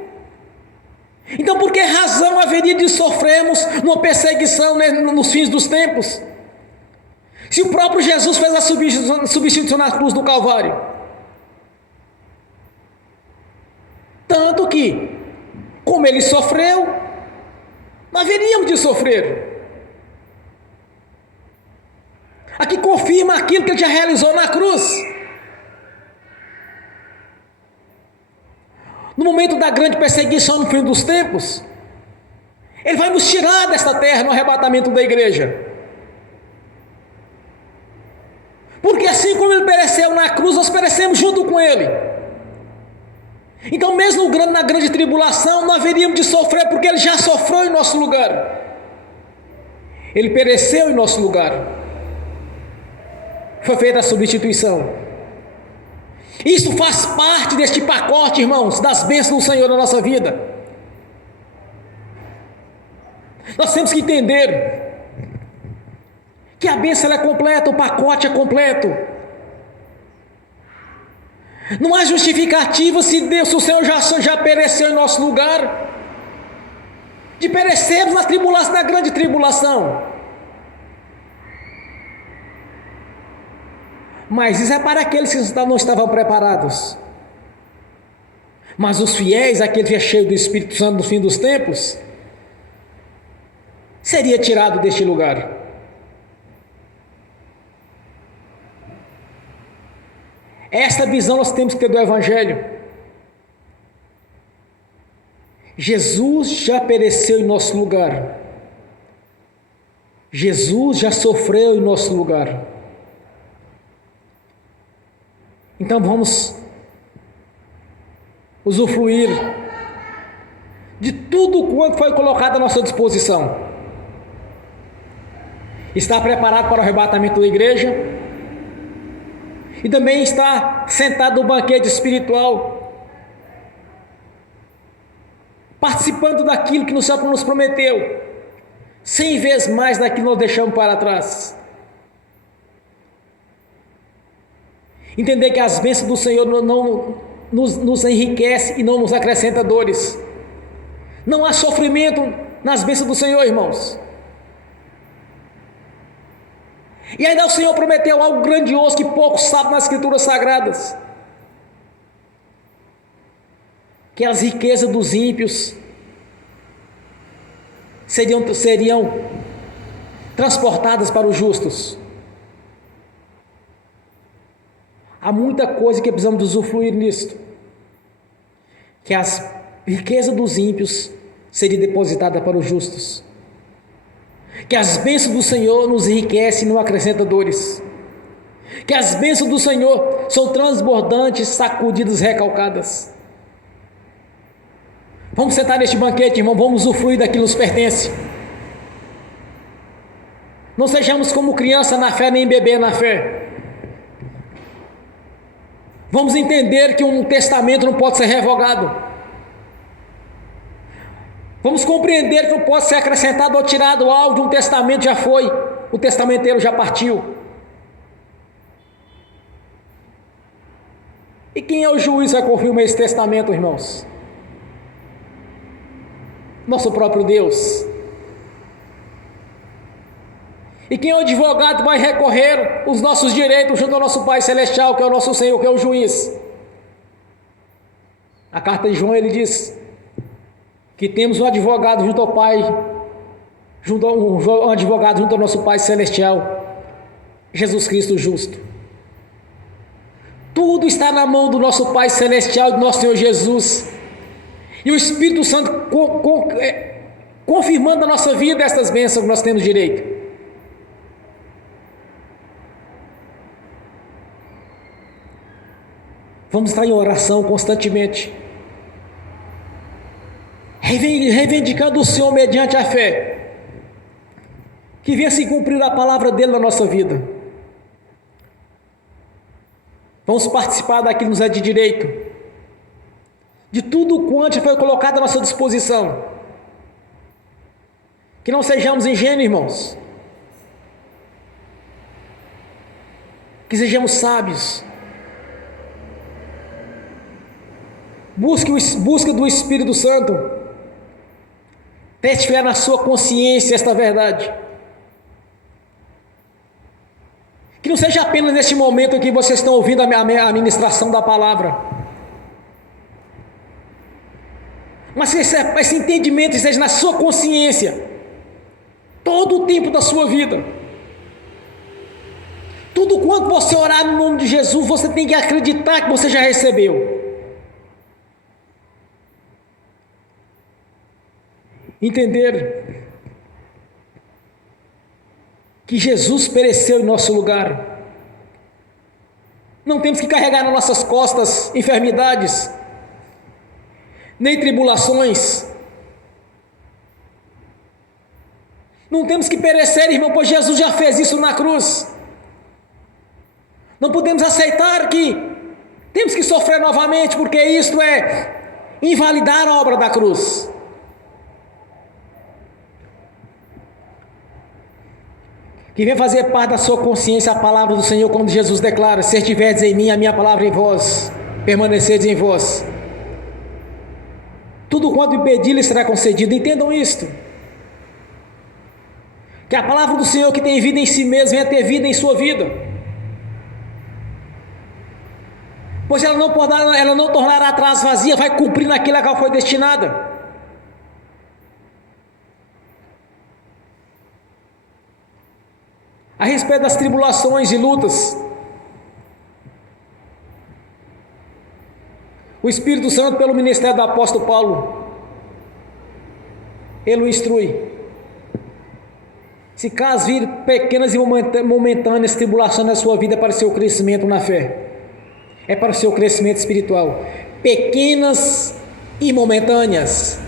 Então por que razão haveria de sofrermos numa perseguição, né, nos fins dos tempos? Se o próprio Jesus fez a substituição na cruz do Calvário. Tanto que, como Ele sofreu, não haveríamos de sofrer. Aqui confirma aquilo que Ele já realizou na cruz. No momento da grande perseguição no fim dos tempos, Ele vai nos tirar desta terra no arrebatamento da igreja. Porque assim como Ele pereceu na cruz, nós perecemos junto com Ele. Então mesmo na grande tribulação, não haveríamos de sofrer, porque Ele já sofreu em nosso lugar. Ele pereceu em nosso lugar. Foi feita a substituição. Isso faz parte deste pacote, irmãos, das bênçãos do Senhor na nossa vida. Nós temos que entender que a bênção é completa, o pacote é completo. Não há justificativa se o Senhor já pereceu em nosso lugar, de perecermos na tribulação, na grande tribulação. Mas isso é para aqueles que não estavam preparados. Mas os fiéis, aqueles que é cheio do Espírito Santo no fim dos tempos, seria tirado deste lugar. Esta visão nós temos que ter do Evangelho. Jesus já pereceu em nosso lugar. Jesus já sofreu em nosso lugar. Então vamos usufruir de tudo quanto foi colocado à nossa disposição. Está preparado para o arrebatamento da igreja e também está sentado no banquete espiritual, participando daquilo que o Senhor nos prometeu, 100 vezes mais daquilo que nós deixamos para trás. Entender que as bênçãos do Senhor não nos enriquece e não nos acrescenta dores. Não há sofrimento nas bênçãos do Senhor, irmãos. E ainda o Senhor prometeu algo grandioso que poucos sabem nas Escrituras Sagradas: que as riquezas dos ímpios seriam transportadas para os justos. Há muita coisa que precisamos usufruir nisto, que as riquezas dos ímpios seriam depositadas para os justos, que as bênçãos do Senhor nos enriquecem e não acrescentam dores, que as bênçãos do Senhor são transbordantes, sacudidas, recalcadas. Vamos sentar neste banquete, irmão, vamos usufruir daquilo que nos pertence. Não sejamos como criança na fé, nem bebê na fé. Vamos entender que um testamento não pode ser revogado. Vamos compreender que não pode ser acrescentado ou tirado algo de um testamento. Já foi, o testamenteiro já partiu. E quem é o juiz que confirma esse testamento, irmãos? Nosso próprio Deus. E quem é o advogado que vai recorrer os nossos direitos junto ao nosso Pai Celestial, que é o nosso Senhor, que é o juiz? A carta de João, ele diz que temos um advogado junto ao Pai, um advogado junto ao nosso Pai Celestial, Jesus Cristo justo. Tudo está na mão do nosso Pai Celestial e do nosso Senhor Jesus. E o Espírito Santo confirmando na nossa vida estas bênçãos que nós temos direito. Vamos estar em oração constantemente, reivindicando o Senhor mediante a fé, que venha se cumprir a palavra dele na nossa vida. Vamos participar daquilo que nos é de direito, de tudo quanto foi colocado à nossa disposição. Que não sejamos ingênuos, irmãos, que sejamos sábios. Busca do Espírito Santo testificar na sua consciência esta verdade. Que não seja apenas neste momento em que vocês estão ouvindo a ministração da palavra, mas que esse entendimento esteja na sua consciência todo o tempo da sua vida. Tudo quanto você orar no nome de Jesus, você tem que acreditar que você já recebeu. Entender que Jesus pereceu em nosso lugar. Não temos que carregar nas nossas costas enfermidades, nem tribulações. Não temos que perecer, irmão, pois Jesus já fez isso na cruz. Não podemos aceitar que temos que sofrer novamente, porque isto é invalidar a obra da cruz. Que vem fazer parte da sua consciência a palavra do Senhor, quando Jesus declara: se estiverdes em mim, a minha palavra em vós, permanecedes em vós, tudo quanto me pedir lhe será concedido. Entendam isto, que a palavra do Senhor, que tem vida em si mesmo, venha ter vida em sua vida, pois ela não tornará atrás vazia, vai cumprir naquilo a qual foi destinada. A respeito das tribulações e lutas, o Espírito Santo, pelo ministério do apóstolo Paulo, ele o instrui. Se caso vir pequenas e momentâneas tribulações na sua vida para seu crescimento na fé, é para o seu crescimento espiritual, pequenas e momentâneas.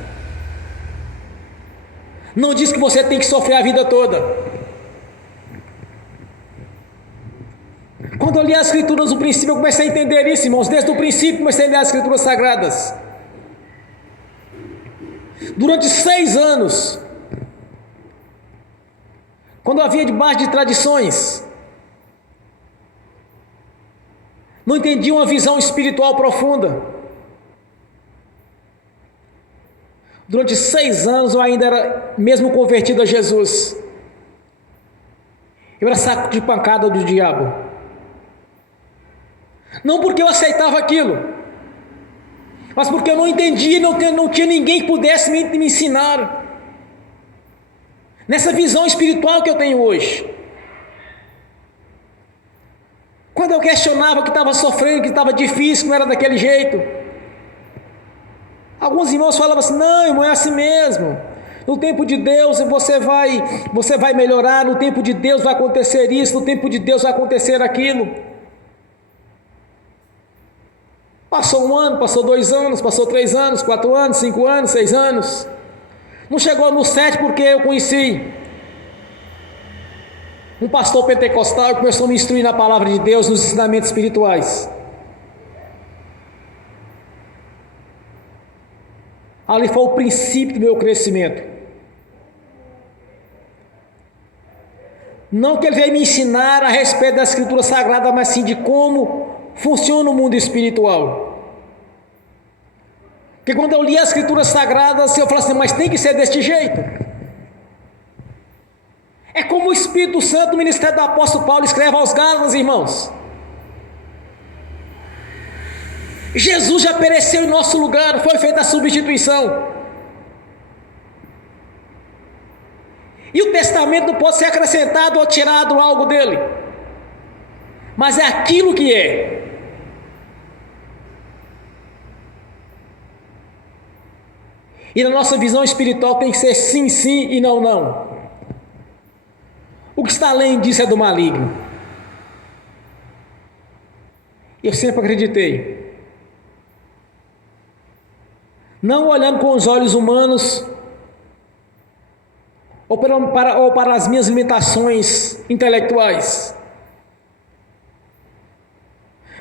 Não diz que você tem que sofrer a vida toda. Quando eu li as Escrituras no princípio, eu comecei a entender isso, irmãos. Desde o princípio comecei a ler as Escrituras Sagradas. Durante 6 anos, quando eu havia debaixo de tradições, não entendia uma visão espiritual profunda. Durante 6 anos eu ainda era, mesmo convertido a Jesus, eu era saco de pancada do diabo. Não porque eu aceitava aquilo, mas porque eu não entendia e não tinha ninguém que pudesse me ensinar nessa visão espiritual que eu tenho hoje. Quando eu questionava que estava sofrendo, que estava difícil, que não era daquele jeito, alguns irmãos falavam assim: não, irmão, é assim mesmo. No tempo de Deus você vai melhorar, no tempo de Deus vai acontecer isso, no tempo de Deus vai acontecer aquilo. Passou 1 ano, passou 2 anos, passou 3 anos, 4 anos, 5 anos, 6 anos. Não chegou no 7 porque eu conheci um pastor pentecostal que começou a me instruir na palavra de Deus, nos ensinamentos espirituais. Ali foi o princípio do meu crescimento. Não que ele veio me ensinar a respeito da Escritura Sagrada, mas sim de como funciona o mundo espiritual. Porque quando eu li as Escrituras Sagradas, eu falei assim: mas tem que ser deste jeito. É como o Espírito Santo, no ministério do apóstolo Paulo, escreve aos Gálatas, irmãos. Jesus já pereceu em nosso lugar, foi feita a substituição. E o testamento não pode ser acrescentado ou tirado algo dele, mas é aquilo que é. E na nossa visão espiritual tem que ser sim, sim e não, não. O que está além disso é do maligno. Eu sempre acreditei, não olhando com os olhos humanos, ou para as minhas limitações intelectuais,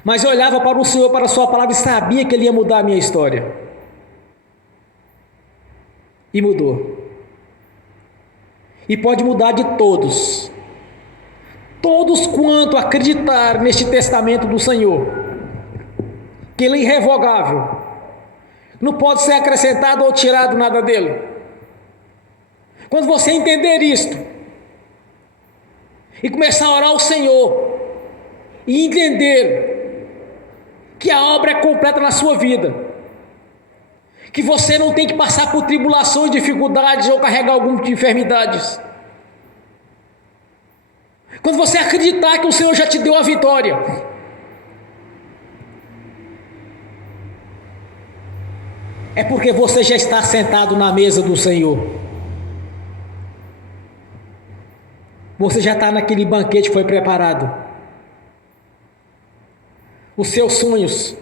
mas eu olhava para o Senhor, para a sua palavra, e sabia que Ele ia mudar a minha história. E mudou. E pode mudar de todos. Todos quanto acreditar neste testamento do Senhor, que Ele é irrevogável, não pode ser acrescentado ou tirado nada dele. Quando você entender isto e começar a orar ao Senhor e entender que a obra é completa na sua vida, que você não tem que passar por tribulações, dificuldades ou carregar algum tipo de enfermidades. Quando você acreditar que o Senhor já te deu a vitória, é porque você já está sentado na mesa do Senhor. Você já está naquele banquete que foi preparado. Os seus sonhos,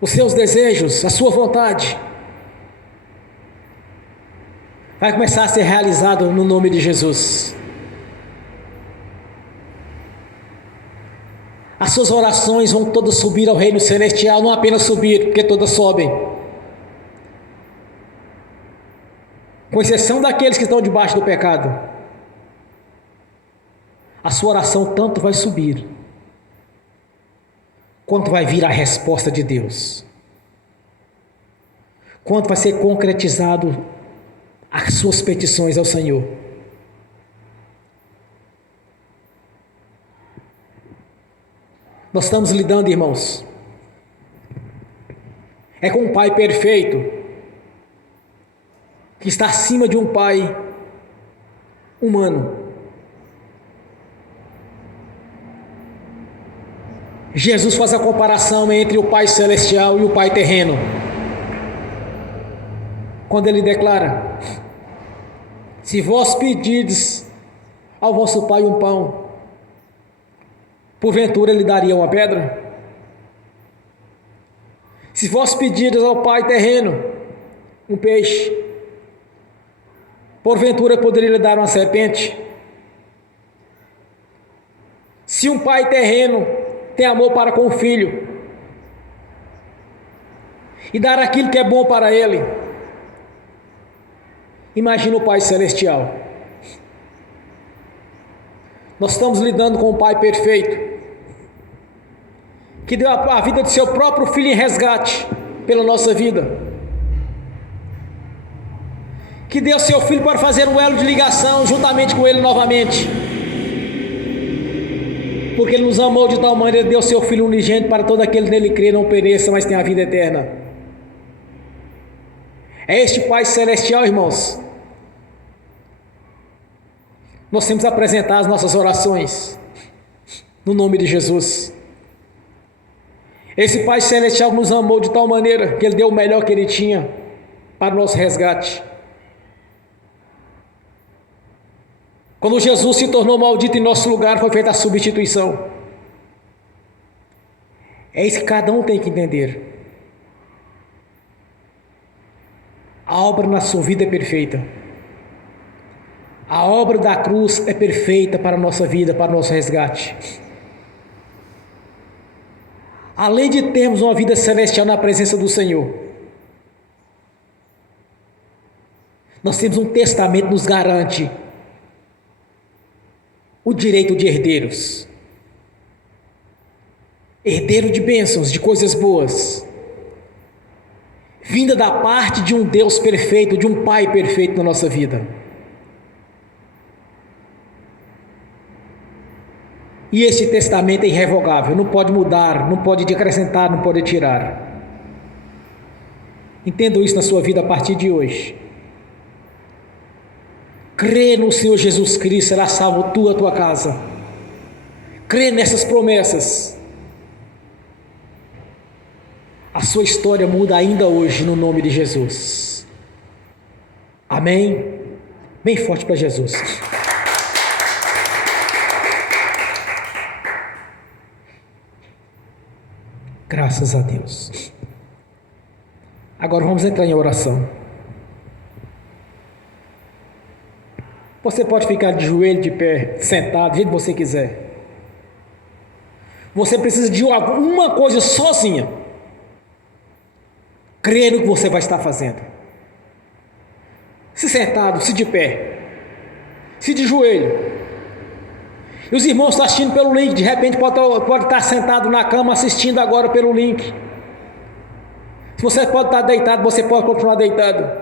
os seus desejos, a sua vontade vai começar a ser realizado no nome de Jesus. As suas orações vão todas subir ao reino celestial, não apenas subir, porque todas sobem, com exceção daqueles que estão debaixo do pecado. A sua oração tanto vai subir, quanto vai vir a resposta de Deus, quanto vai ser concretizado as suas petições ao Senhor. Nós estamos lidando, irmãos, é com um Pai perfeito, que está acima de um Pai humano. Jesus faz a comparação entre o Pai celestial e o Pai terreno, quando ele declara: se vós pedirdes ao vosso Pai um pão, porventura ele daria uma pedra? Se fosse pedir ao pai terreno um peixe, porventura poderia lhe dar uma serpente? Se um pai terreno tem amor para com o filho e dar aquilo que é bom para ele, imagina o Pai Celestial. Nós estamos lidando com um Pai perfeito, que deu a vida de seu próprio filho em resgate pela nossa vida, que deu seu filho para fazer um elo de ligação juntamente com ele novamente, porque ele nos amou de tal maneira, deu seu filho unigênito para todo aquele que nele crê não pereça, mas tenha a vida eterna. É este Pai Celestial, irmãos. Nós temos que apresentar as nossas orações no nome de Jesus. Esse Pai Celestial nos amou de tal maneira que Ele deu o melhor que Ele tinha para o nosso resgate. Quando Jesus se tornou maldito em nosso lugar, foi feita a substituição. É isso que cada um tem que entender. A obra na sua vida é perfeita. A obra da cruz é perfeita para a nossa vida, para o nosso resgate. Além de termos uma vida celestial na presença do Senhor, nós temos um testamento que nos garante o direito de herdeiros. Herdeiro de bênçãos, de coisas boas, vinda da parte de um Deus perfeito, de um Pai perfeito na nossa vida. E este testamento é irrevogável, não pode mudar, não pode acrescentar, não pode tirar. Entendam isso na sua vida a partir de hoje. Crê no Senhor Jesus Cristo, será salvo tu e a tua casa. Crê nessas promessas. A sua história muda ainda hoje no nome de Jesus. Amém? Bem forte para Jesus. Graças a Deus. Agora vamos entrar em oração. Você pode ficar de joelho, de pé, sentado, do jeito que você quiser. Você precisa de alguma coisa sozinha. Crer no que você vai estar fazendo. Se sentado, se de pé, se de joelho. E os irmãos estão assistindo pelo link, de repente pode estar sentado na cama assistindo agora pelo link. Se você pode estar deitado, você pode continuar deitado.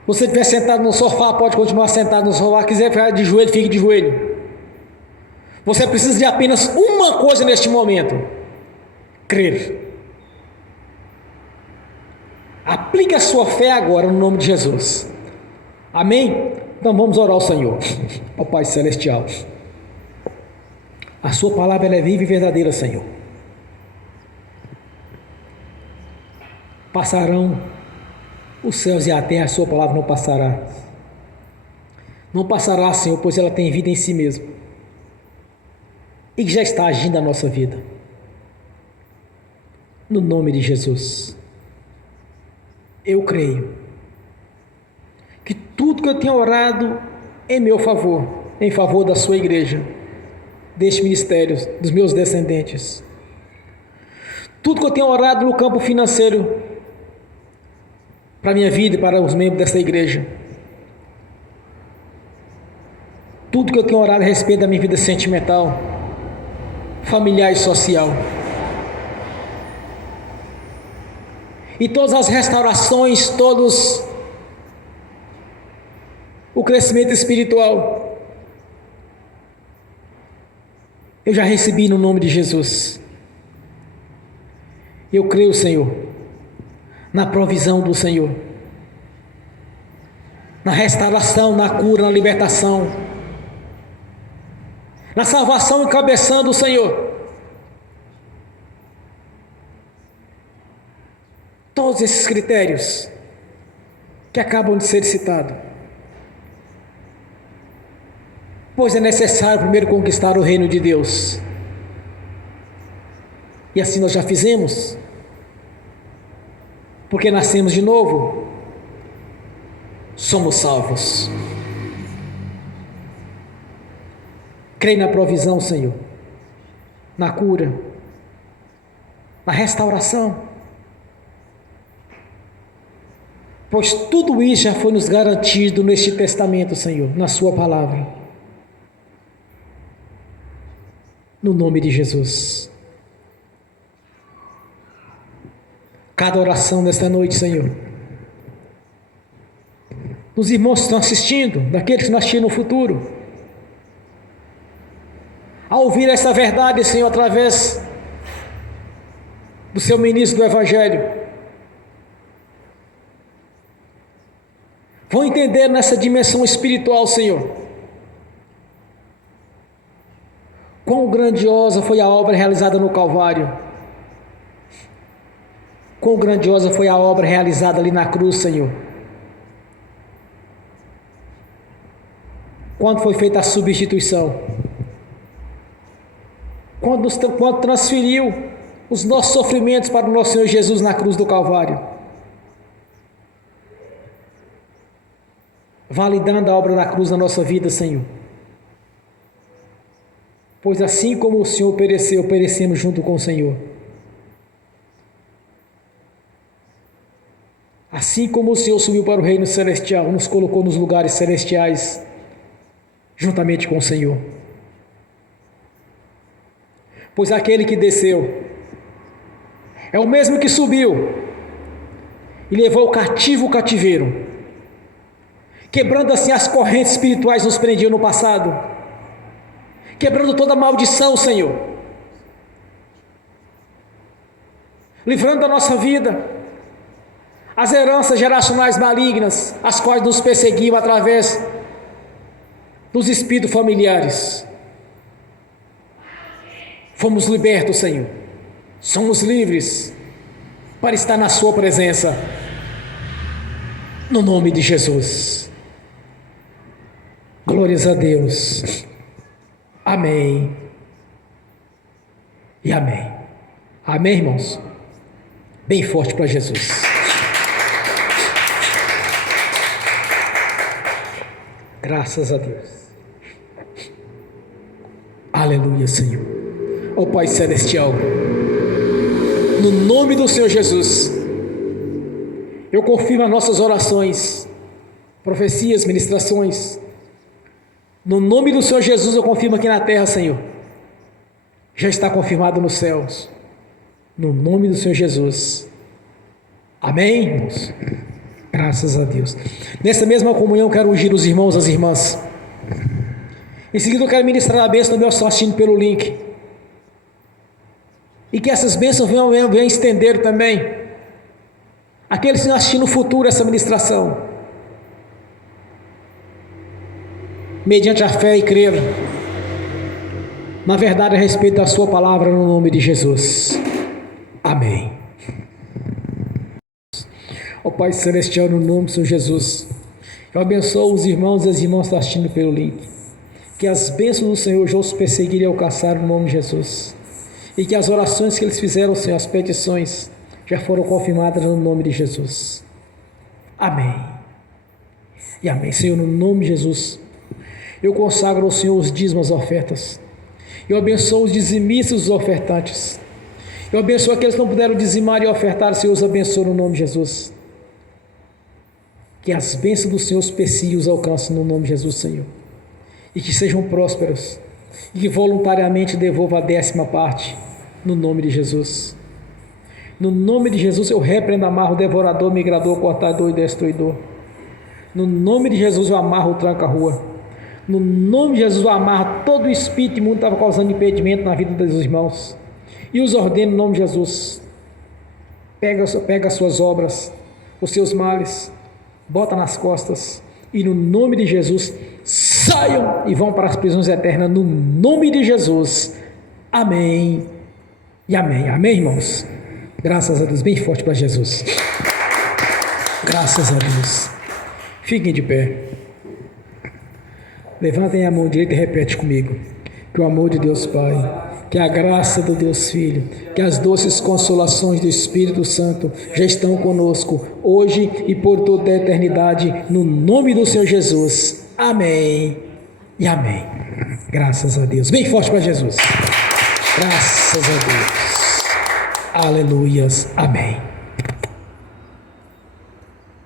Se você estiver sentado no sofá, pode continuar sentado no sofá. Se quiser ficar de joelho, fique de joelho. Você precisa de apenas uma coisa neste momento: crer. Aplique a sua fé agora no nome de Jesus. Amém? Então vamos orar ao Senhor. Ó Pai Celestial, a sua palavra ela é viva e verdadeira, Senhor. Passarão os céus e a terra, a sua palavra não passará. Não passará, Senhor, pois ela tem vida em si mesma e que já está agindo na nossa vida. No nome de Jesus, eu creio que tudo que eu tenho orado em meu favor, em favor da sua igreja, deste ministério, dos meus descendentes, tudo que eu tenho orado no campo financeiro, para a minha vida e para os membros desta igreja, tudo que eu tenho orado a respeito da minha vida sentimental, familiar e social, e todas as restaurações, todos o crescimento espiritual, eu já recebi no nome de Jesus. Eu creio, Senhor, na provisão do Senhor, na restauração, na cura, na libertação, na salvação encabeçando o Senhor. Todos esses critérios que acabam de ser citados. Pois é necessário primeiro conquistar o reino de Deus. E assim nós já fizemos. Porque nascemos de novo. Somos salvos. Creio na provisão, Senhor. Na cura. Na restauração. Pois tudo isso já foi nos garantido neste testamento, Senhor, na sua palavra. No nome de Jesus. Cada oração nesta noite, Senhor. Dos irmãos que estão assistindo, daqueles que nascerem no futuro. Ao ouvir essa verdade, Senhor, através do seu ministro do Evangelho, vão entender nessa dimensão espiritual, Senhor, quão grandiosa foi a obra realizada no Calvário, quão grandiosa foi a obra realizada ali na cruz, Senhor, quando foi feita a substituição, quando transferiu os nossos sofrimentos para o nosso Senhor Jesus na cruz do Calvário, validando a obra da cruz na nossa vida, Senhor. Pois assim como o Senhor pereceu, perecemos junto com o Senhor. Assim como o Senhor subiu para o reino celestial, nos colocou nos lugares celestiais, juntamente com o Senhor. Pois aquele que desceu é o mesmo que subiu e levou o cativo o cativeiro, quebrando assim as correntes espirituais que nos prendiam no passado, quebrando toda maldição, Senhor, livrando da nossa vida as heranças geracionais malignas, as quais nos perseguiam através dos espíritos familiares. Fomos libertos, Senhor, somos livres para estar na sua presença, no nome de Jesus. Glórias a Deus. Amém. E amém. Amém, irmãos? Bem forte para Jesus. Graças a Deus. Aleluia, Senhor. Ó Pai Celestial, no nome do Senhor Jesus, eu confirmo as nossas orações, profecias, ministrações. No nome do Senhor Jesus, eu confirmo aqui na terra, Senhor. Já está confirmado nos céus. No nome do Senhor Jesus. Amém, irmãos? Graças a Deus. Nessa mesma comunhão, eu quero ungir os irmãos e as irmãs. Em seguida, eu quero ministrar a bênção do meu só assistindo pelo link. E que essas bênçãos venham estender também aqueles que estão assistindo no futuro essa ministração, mediante a fé e crer na verdade a respeito da sua palavra, no nome de Jesus. Amém. Ó Pai Celestial, no nome do Senhor Jesus, eu abençoo os irmãos e as irmãs que estão assistindo pelo link. Que as bênçãos do Senhor já os perseguirem e alcançarem no nome de Jesus. E que as orações que eles fizeram, Senhor, as petições, já foram confirmadas no nome de Jesus. Amém. E amém. Senhor, no nome de Jesus, eu consagro ao Senhor os dízimos, as ofertas. Eu abençoo os dizimistas e os ofertantes. Eu abençoo aqueles que não puderam dizimar e ofertar. Senhor, os abençoo no nome de Jesus. Que as bênçãos do Senhor os persigam e os alcancem no nome de Jesus, Senhor. E que sejam prósperos. E que voluntariamente devolva a 10ª parte. No nome de Jesus. No nome de Jesus eu repreendo, amarro o devorador, migrador, cortador e destruidor. No nome de Jesus eu amarro o tranca-rua. No nome de Jesus eu amarro todo o espírito imundo que estava causando impedimento na vida dos irmãos. E os ordeno no nome de Jesus. Pega as suas obras, os seus males, bota nas costas. E no nome de Jesus, saiam e vão para as prisões eternas. No nome de Jesus. Amém. E amém. Amém, irmãos? Graças a Deus. Bem forte para Jesus. Graças a Deus. Fiquem de pé. Levantem a mão direita e repete comigo. Que o amor de Deus Pai, que a graça do Deus Filho, que as doces consolações do Espírito Santo já estão conosco, hoje e por toda a eternidade, no nome do Senhor Jesus. Amém e amém. Graças a Deus. Bem forte para Jesus. Graças a Deus. Aleluias. Amém.